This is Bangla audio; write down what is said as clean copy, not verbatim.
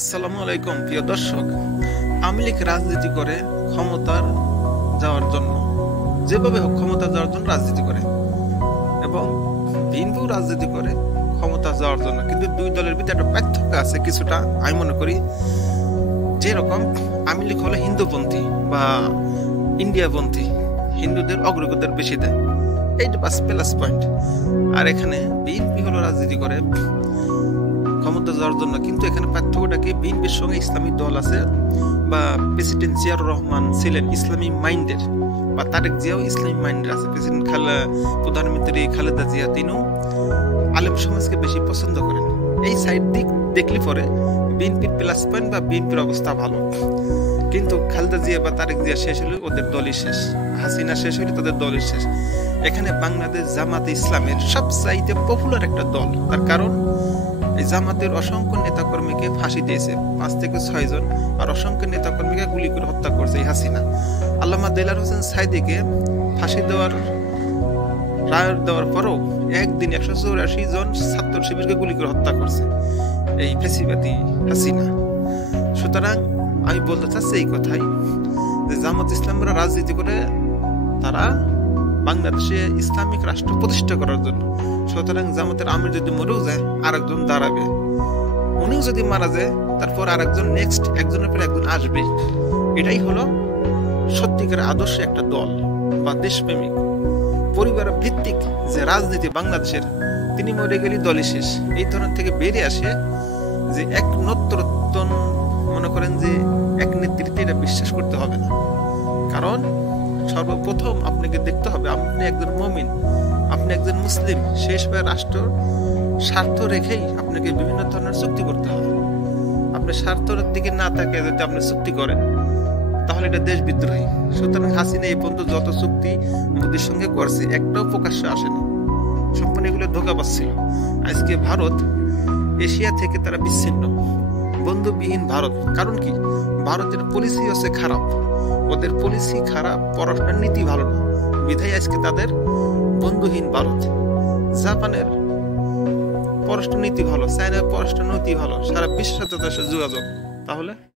আসসালামু আলাইকুম প্রিয় দর্শক। আওয়ামী লীগ রাজনীতি করে ক্ষমতার যাওয়ার জন্য, যেভাবে হোক ক্ষমতা যাওয়ার জন্য রাজনীতি করে, এবং বিএনপিও রাজনীতি করে ক্ষমতা যাওয়ার জন্য। কিন্তু দুই দলের ভিতরে একটা পার্থক্য আছে কিছুটা, আমি মনে করি। যেরকম আওয়ামী লীগ হলো হিন্দুপন্থী বা ইন্ডিয়াপন্থী, হিন্দুদের অগ্রগতির বেশি দেয়, এইটা প্লাস পয়েন্ট। আর এখানে বিএনপি হলো রাজনীতি করে ক্ষমতা যাওয়ার জন্য। কিন্তু এখানে পার্থক্যটা কি, বিএনপির সঙ্গে ইসলামী দল আছে, বা প্রেসিডেন্ট জিয়াউর রহমান ছিলেন ইসলামী মাইন্ডের, বা তারেক জিয়াও ইসলামী মাইন্ডের আছে। প্রধানমন্ত্রী খালেদা জিয়া তিনিও আলেম সমাজকে বেশি পছন্দ করেন। এই সাইড দিক দেখলে পরে বিএনপির প্লাস পয়েন্ট বা বিএনপির অবস্থা ভালো। কিন্তু খালেদা জিয়া বা তারেক জিয়া শেষ হলে ওদের দলই শেষ, হাসিনা শেষ হলে তাদের দলই শেষ। এখানে বাংলাদেশ জামাতে ইসলামের সবচাইতে পপুলার একটা দল। তার কারণ এই জামাতের অসংখ্য নেতাকর্মীকে ফাঁসি দিয়েছে, 5 থেকে 6 জন, আর অসংখ্য নেতাকর্মীকে গুলি করে হত্যা করছে এই হাসিনা। আল্লামা দেলার হোসেন সাইদিকে ফাঁসি দেওয়ার রায় দেওয়ার পরও একদিন 184 জন ছাত্র শিবিরকে গুলি করে হত্যা করছে এই ফেসিবাদী হাসিনা। সুতরাং আমি বলতে চাচ্ছি এই কথাই, যে জামাত ইসলামরা রাজনীতি করে তারা বাংলাদেশে ইসলামিক রাষ্ট্র প্রতিষ্ঠা করার জন্য। সুতরাং জামাতের আমির যদি মরেও যায়, আরেকজন দাঁড়াবে। উনিও যদি মারা যায়, তারপর আরেকজন নেক্সট, একজনের পর একজন আসবে। এটাই হলো সত্যিকার আদর্শ একটা দল বা দেশপ্রেমিক পরিবার ভিত্তিক যে রাজনীতি বাংলাদেশের। তিনি মরে গেলে দলই শেষ। এই ধরনের থেকে বেরিয়ে আসে যে এক নতুন, মনে করেন যে এক নেতৃত্বে, এটা বিশ্বাস করতে হবে না। কারণ সর্বপ্রথম আপনাকে দেখতে হবে আপনি একজন মুমিন, আপনি একজন মুসলিম। শেষ হয়ে রাষ্ট্র স্বার্থ রেখেই আপনাকে বিভিন্ন ধরনের চুক্তি করতে হবে। আপনি স্বার্থের দিকে না তাকিয়ে যদি আপনি চুক্তি করেন, তাহলে এটা দেশ বিদ্রোহী। সুতরাং হাসিনা এই পর্যন্ত যত চুক্তি মোদির সঙ্গে করছে, একটাও প্রকাশ্যে আসেনি, সম্পূর্ণ এগুলো ধোঁকা পাচ্ছিল। আজকে ভারত এশিয়া থেকে তারা বিচ্ছিন্ন, বন্ধুবিহীন ভারত। কারণ কি, ভারতের পলিসি হচ্ছে খারাপ, ওদের পলিসি খারাপ, পররাষ্ট্র নীতি ভালো না, বিধায় আজকে তাদের বন্ধুহীন ভারত। জাপানের পররাষ্ট্র নীতি ভালো, চায়নার পররাষ্ট্র নীতি ভালো, সারা বিশ্বের সাথে যোগাযোগ। তাহলে